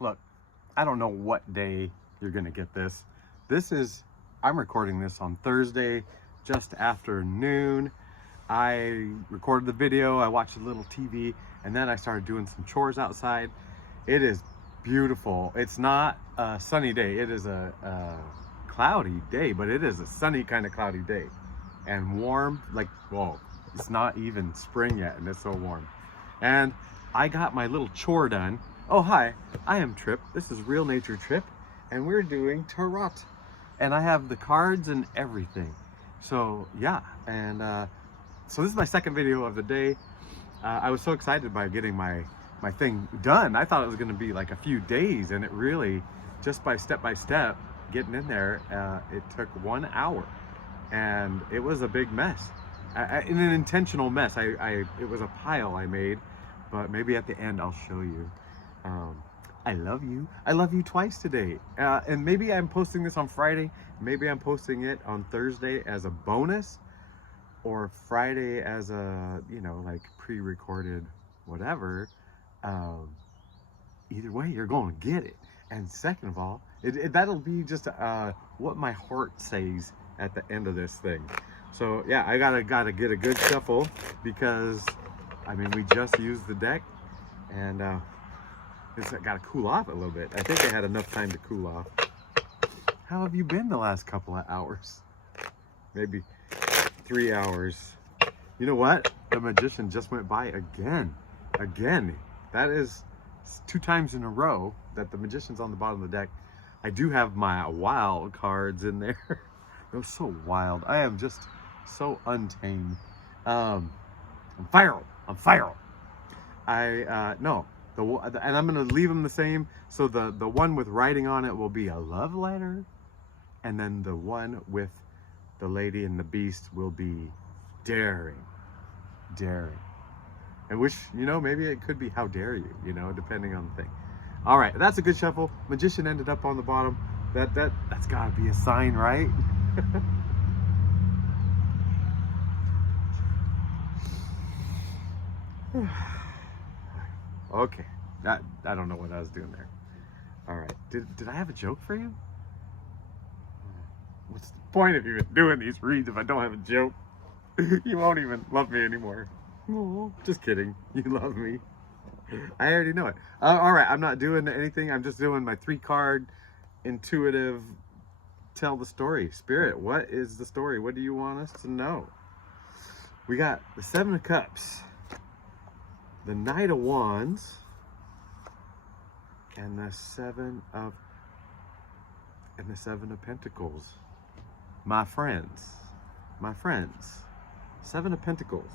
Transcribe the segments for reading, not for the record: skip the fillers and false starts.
Look, I don't know what day you're gonna get this. I'm recording this on Thursday, just after noon. I recorded the video, I watched a little TV, and then I started doing some chores outside. It is beautiful. It's not a sunny day, it is a cloudy day, but it is a sunny kind of cloudy day. And warm, like, whoa, it's not even spring yet, and it's so warm. And I got my little chore done. Oh, hi, I am Trip. This is Real Nature Trip, and we're doing Tarot. And I have the cards and everything. So, yeah, and so this is my second video of the day. I was so excited by getting my thing done. I thought it was gonna be like a few days, and it really, just by step, getting in there, it took 1 hour. And it was a big mess. In an intentional mess. It was a pile I made, but maybe at the end I'll show you. I love you. I love you twice today. And maybe I'm posting this on Friday. Maybe I'm posting it on Thursday as a bonus, or Friday as a, you know, like pre-recorded whatever. Either way, you're going to get it. And second of all, that'll be just what my heart says at the end of this thing. So yeah, I gotta get a good shuffle, because I mean, we just used the deck, and it's got to cool off a little bit. I think I had enough time to cool off. How have you been the last couple of hours? Maybe 3 hours. You know what? The Magician just went by again. That is 2 times in a row that the Magician's on the bottom of the deck. I do have my wild cards in there. They're so wild. I am just so untamed. I'm feral. No. And I'm gonna leave them the same. So the one with writing on it will be a love letter, and then the one with the Lady and the Beast will be daring. And which, you know, maybe it could be how dare you, you know, depending on the thing. All right, that's a good shuffle. Magician ended up on the bottom. That's gotta be a sign, right? Okay, I don't know what I was doing there. All right, did I have a joke for you? What's the point of even doing these reads if I don't have a joke? You won't even love me anymore. Oh, just kidding, you love me. I already know it. All right, I'm not doing anything. I'm just doing my 3-card intuitive tell the story. Spirit, what is the story? What do you want us to know? We got the 7 of Cups, the Knight of Wands, and the 7 of Pentacles. My friends, 7 of Pentacles.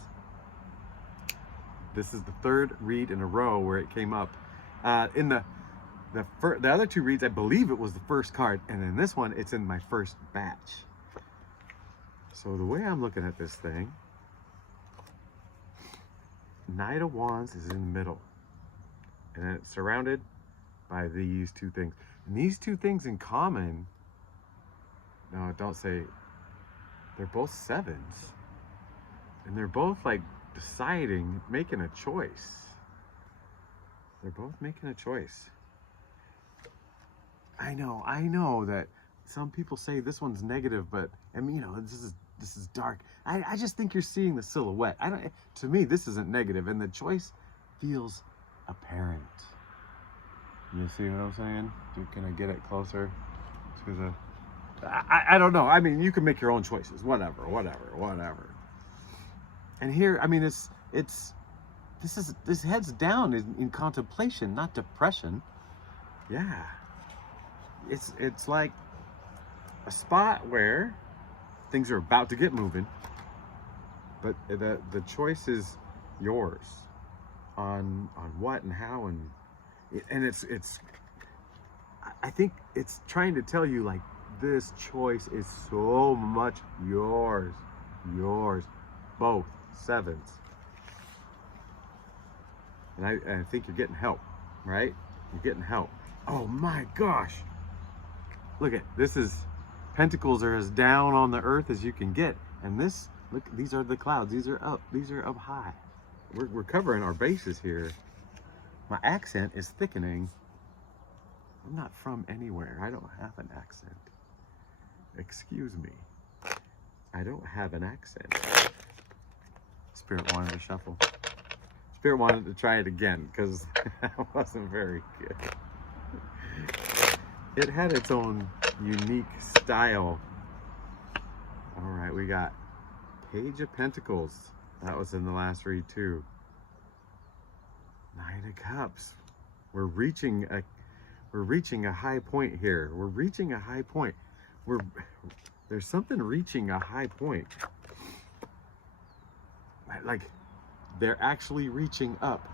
This is the 3rd read in a row where it came up. In the other 2 reads, I believe it was the first card, and in this one, it's in my first batch. So the way I'm looking at this thing, Knight of Wands is in the middle, and then it's surrounded by these 2 things. And these 2 things in common, no, don't say, they're both 7s. And they're both like deciding, making a choice. They're both making a choice. I know that some people say this one's negative, but I mean, you know, this is dark. I just think you're seeing the silhouette. To me, this isn't negative, and the choice feels apparent. You see what I'm saying? Can I get it closer to the? I don't know. I mean, you can make your own choices. Whatever. And here, I mean, this heads down in contemplation, not depression. Yeah. It's like a spot where things are about to get moving, but the choice is yours on what and how, and it's I think it's trying to tell you, like, this choice is so much yours, both 7s. And I think you're getting help, right? You're getting help. Oh my gosh. Look at this. Is Pentacles are as down on the earth as you can get. And this, look, these are the clouds. These are up high. We're covering our bases here. My accent is thickening. I'm not from anywhere. I don't have an accent. Excuse me. I don't have an accent. Spirit wanted to shuffle. Spirit wanted to try it again because that wasn't very good. It had its own unique style. All right, we got Page of Pentacles. That was in the last read too. Knight of Cups. We're reaching a high point here. We're reaching a high point. There's something reaching a high point. Like they're actually reaching up.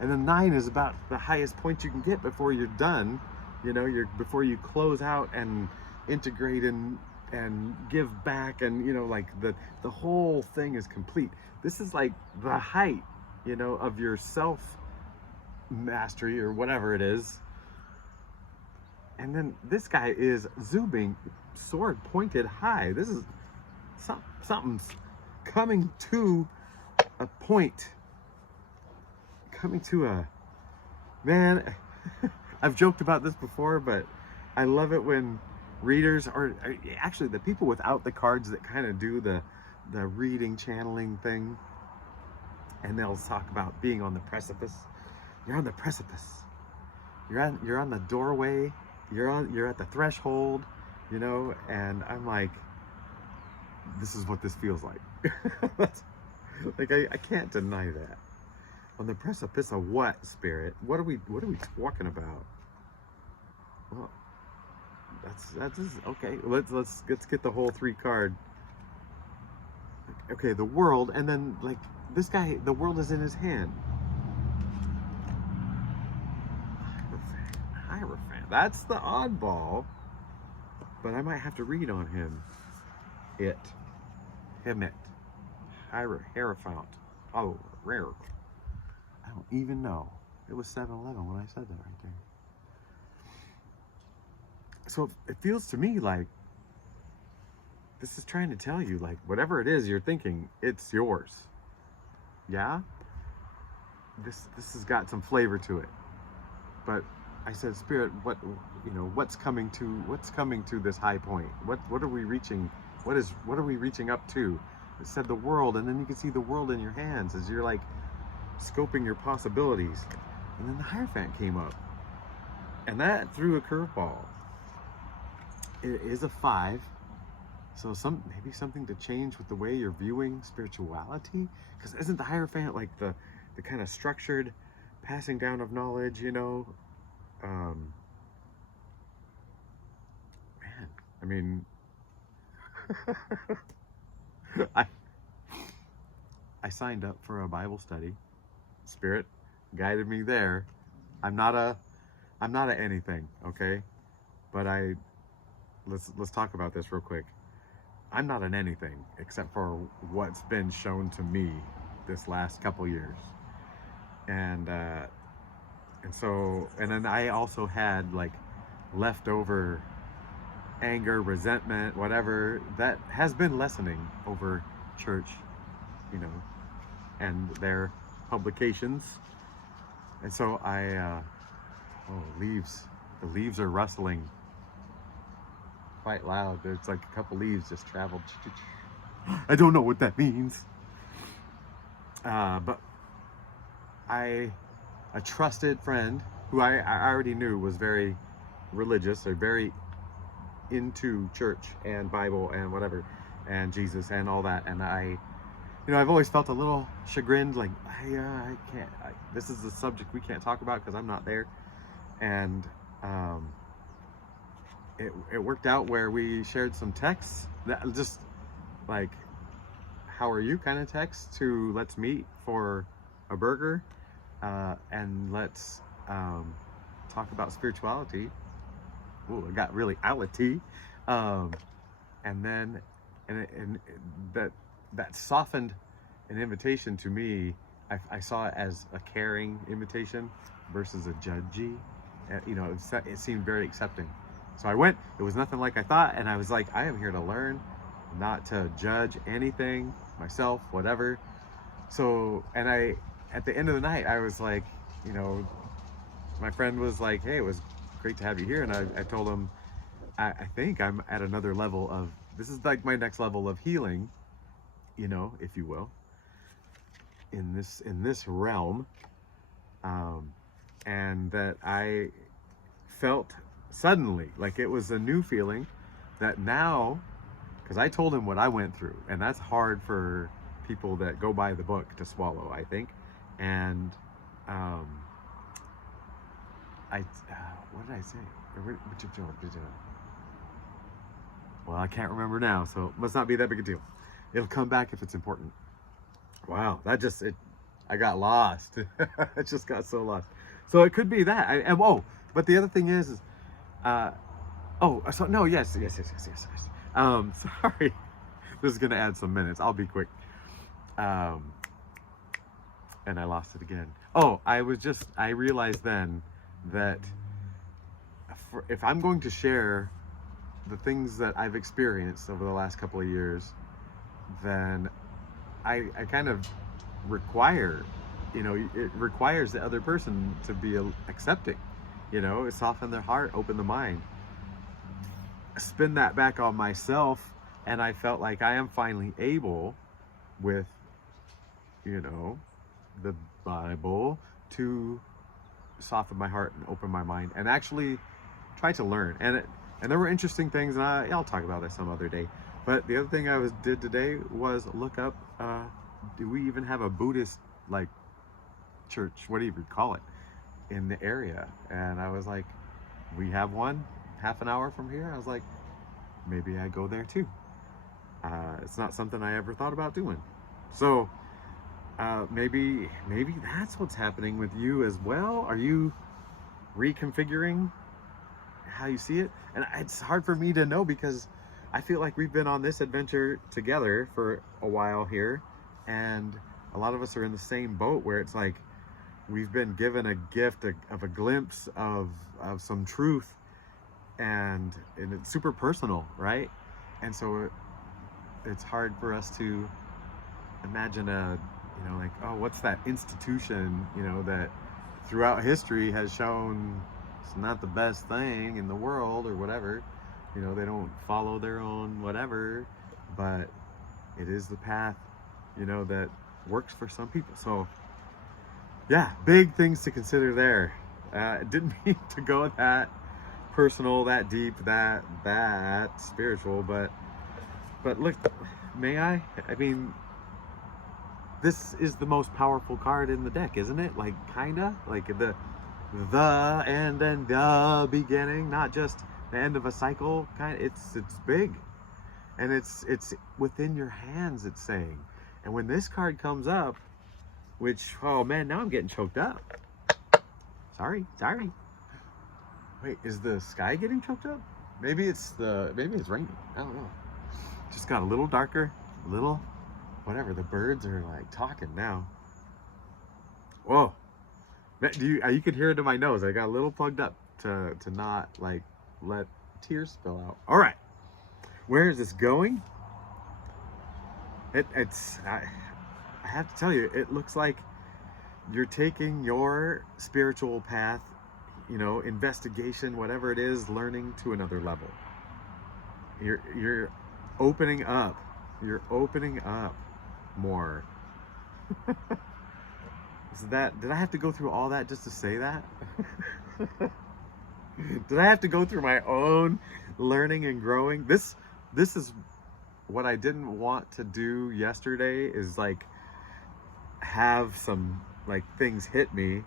And the 9 is about the highest point you can get before you're done. You know, before you close out and integrate and give back, and you know, like the whole thing is complete. This is like the height, you know, of your self mastery or whatever it is. And then this guy is zooming, sword pointed high. This is something's coming to a point, coming to a, man, I've joked about this before, but I love it when readers, or actually the people without the cards that kind of do the reading channeling thing, and they'll talk about being on the precipice. You're on the precipice. You're on the doorway. You're at the threshold, you know, and I'm like, this is what this feels like. Like I can't deny that. On the precipice of what, Spirit? What are we talking about? Well, that's okay. Let's get the whole 3 card. Okay, the world, and then like this guy, the world is in his hand. Hierophant. That's the oddball, but I might have to read on him. Hierophant. Oh, rare. I don't even know. It was 7-Eleven when I said that right there. So it feels to me like this is trying to tell you, like, whatever it is you're thinking, it's yours. Yeah? This has got some flavor to it. But I said, Spirit, what's coming to this high point? What are we reaching? What are we reaching up to? It said the world, and then you can see the world in your hands as you're like scoping your possibilities. And then the Hierophant came up, and that threw a curveball. It is a 5, so maybe something to change with the way you're viewing spirituality. Because isn't the Hierophant like the kind of structured passing down of knowledge? You know, man. I mean, I signed up for a Bible study. Spirit guided me there. I'm not a anything, okay? But let's talk about this real quick. I'm not an anything except for what's been shown to me this last couple years. And then I also had like leftover anger, resentment, whatever, that has been lessening over church, you know, and their publications. And so the leaves are rustling quite loud. There's like a couple leaves just traveled. I don't know what that means. But a trusted friend who I already knew was very religious, or very into church and Bible and whatever, and Jesus and all that. And I've always felt a little chagrined, like, I can't, this is the subject we can't talk about because I'm not there. And it worked out where we shared some texts that just like, how are you kind of text, to let's meet for a burger and let's talk about spirituality. Ooh, it got really outity. And then that softened an invitation to me. I saw it as a caring invitation versus a judgy. It seemed very accepting. So I went. It was nothing like I thought, and I was like, I am here to learn, not to judge anything, myself, whatever. So, and at the end of the night, I was like, my friend was like, hey, it was great to have you here. And I told him, I think I'm at another level of, this is like my next level of healing, you know, if you will, in this realm. And that I felt suddenly like it was a new feeling that now, because I told him what I went through, and that's hard for people that go by the book to swallow, I think. And what did I say? Well, I can't remember now, so it must not be that big a deal. It'll come back if it's important. Wow, I got lost. I just got so lost. So it could be that. But the other thing is yes. Sorry. This is gonna add some minutes. I'll be quick. And I lost it again. I realized then that if I'm going to share the things that I've experienced over the last couple of years, then I kind of require, it requires the other person to be accepting, soften their heart, open the mind, spin that back on myself. And I felt like I am finally able, with, the Bible, to soften my heart and open my mind and actually try to learn. And there were interesting things, and I'll talk about that some other day. But the other thing I did today was look up, do we even have a Buddhist, like, church, what do you call it, in the area? And I was like, we have one half an hour from here. I was like, maybe I go there too. It's not something I ever thought about doing. So maybe that's what's happening with you as well. Are you reconfiguring how you see it? And it's hard for me to know, because I feel like we've been on this adventure together for a while here, and a lot of us are in the same boat, where it's like we've been given a gift of a glimpse of some truth, and it's super personal, right? And so it's hard for us to imagine what's that institution, that throughout history has shown it's not the best thing in the world or whatever. They don't follow their own whatever, but it is the path, that works for some people. So yeah, big things to consider there. Didn't mean to go that personal, that deep, that spiritual, but look, may I mean, this is the most powerful card in the deck, isn't it? Like, kinda like the end and the beginning, not just the end of a cycle. It's big, and it's within your hands, it's saying. And when this card comes up, which, oh man, now I'm getting choked up. Sorry. Wait, is the sky getting choked up? Maybe it's raining. I don't know. Just got a little darker, whatever. The birds are like talking now. Whoa. You could hear it in my nose. I got a little plugged up to not like let tears spill out. All right. Where is this going? I have to tell you, it looks like you're taking your spiritual path, investigation, whatever it is, learning to another level. You're opening up. You're opening up more. Did I have to go through all that just to say that? Did I have to go through my own learning and growing? This is what I didn't want to do yesterday, is like have some like things hit me,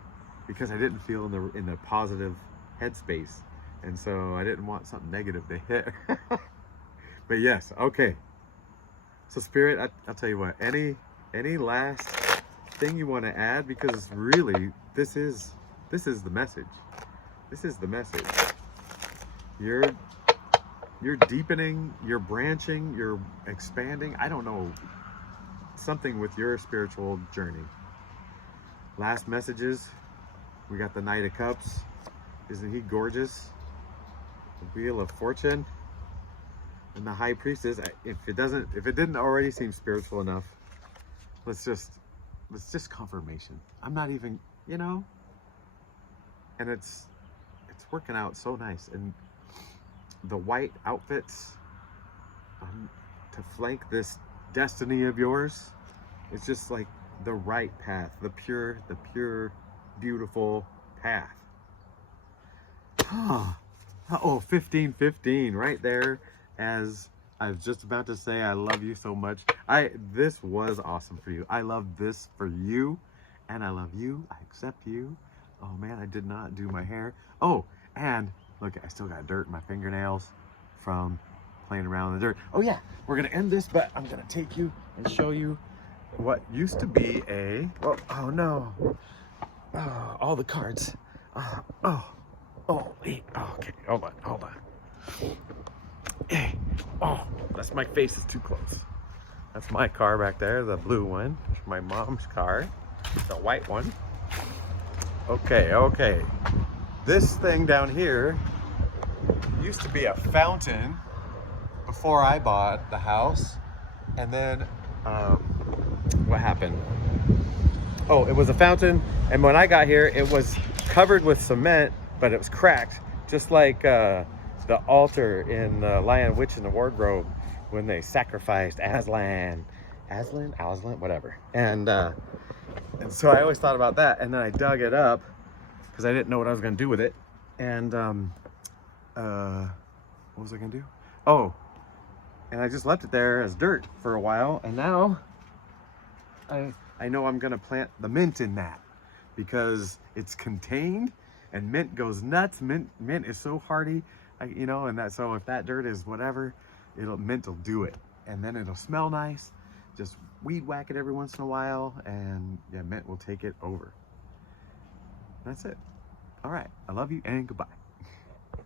because I didn't feel in the positive headspace, and so I didn't want something negative to hit. But yes, okay. So Spirit, I'll tell you what. Any last thing you want to add? Because really, this is the message. This is the message. You're deepening, you're branching, you're expanding. I don't know, something with your spiritual journey. Last messages. We got the Knight of Cups. Isn't he gorgeous? The Wheel of Fortune. And the High Priestess. If it didn't already seem spiritual enough, let's just confirmation. I'm not even, and it's it's working out so nice. And the white outfits to flank this destiny of yours, it's just like the right path, the pure, beautiful path. Oh, 1515 right there. As I was just about to say, I love you so much. This was awesome for you. I love this for you, and I love you. I accept you. Oh man, I did not do my hair. Oh, and look, I still got dirt in my fingernails from playing around in the dirt. Oh yeah, we're gonna end this, but I'm gonna take you and show you what used to be a, oh no, oh, all the cards. Wait, okay, hold on. Hey, oh, that's my face is too close. That's my car back there, the blue one. My mom's car, the white one. Okay. This thing down here used to be a fountain before I bought the house. And then, what happened? Oh, it was a fountain. And when I got here, it was covered with cement, but it was cracked. Just like the altar in the Lion, Witch, and the Wardrobe when they sacrificed Aslan, whatever. And so I always thought about that. And then I dug it up because I didn't know what I was going to do with it. And what was I going to do? Oh, and I just left it there as dirt for a while. And now I know I'm going to plant the mint in that because it's contained and mint goes nuts. Mint is so hardy, you know, and that, so if that dirt is whatever, mint will do it. And then it'll smell nice. Just weed whack it every once in a while, and yeah, mint will take it over. That's it. All right. I love you and goodbye.